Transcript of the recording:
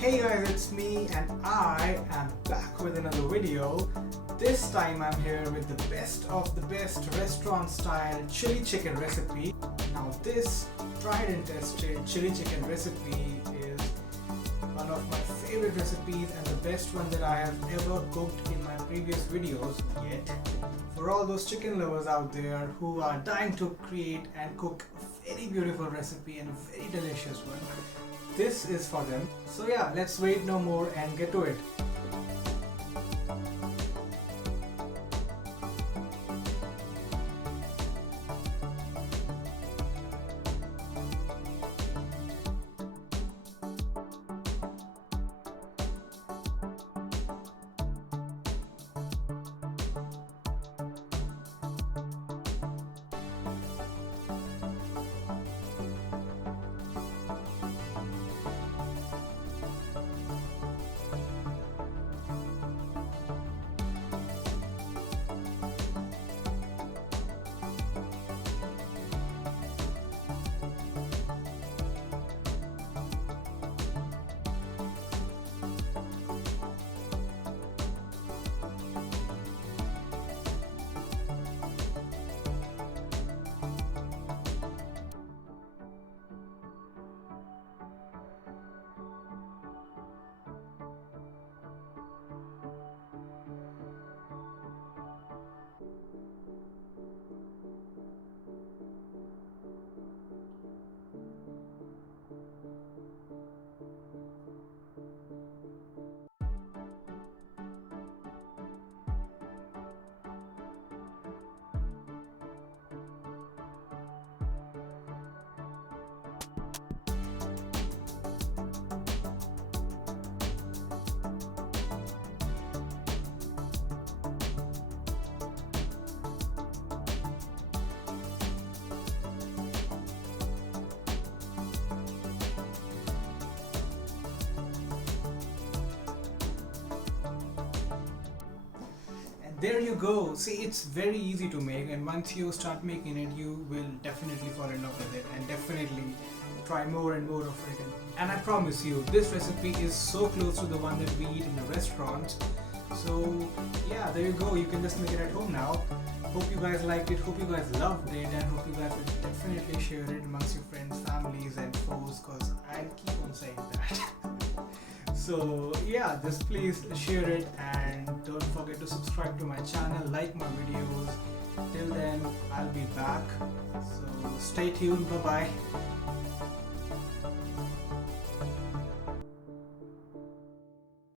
Hey guys, it's me and I am back with another video. This time I'm here with the best of the best restaurant style chili chicken recipe. Now this tried and tested chili chicken recipe is one of my favorite recipes and the best one that I have ever cooked in my previous videos yet. For all those chicken lovers out there who are dying to create and cook a very beautiful recipe and a very delicious one, this is for them. So yeah, let's wait no more and get to it. There you go. See, it's very easy to make, and once you start making it, you will definitely fall in love with it and definitely try more and more of it. And I promise you, this recipe is so close to the one that we eat in the restaurant. So yeah, there you go. You can just make it at home now. Hope you guys liked it, hope you guys loved it, and hope you guys will definitely share it amongst your friends, families and foes, because I keep on saying that. So yeah, just please share it and don't forget to subscribe to my channel, like my videos. Till then, I'll be back. So stay tuned. Bye bye.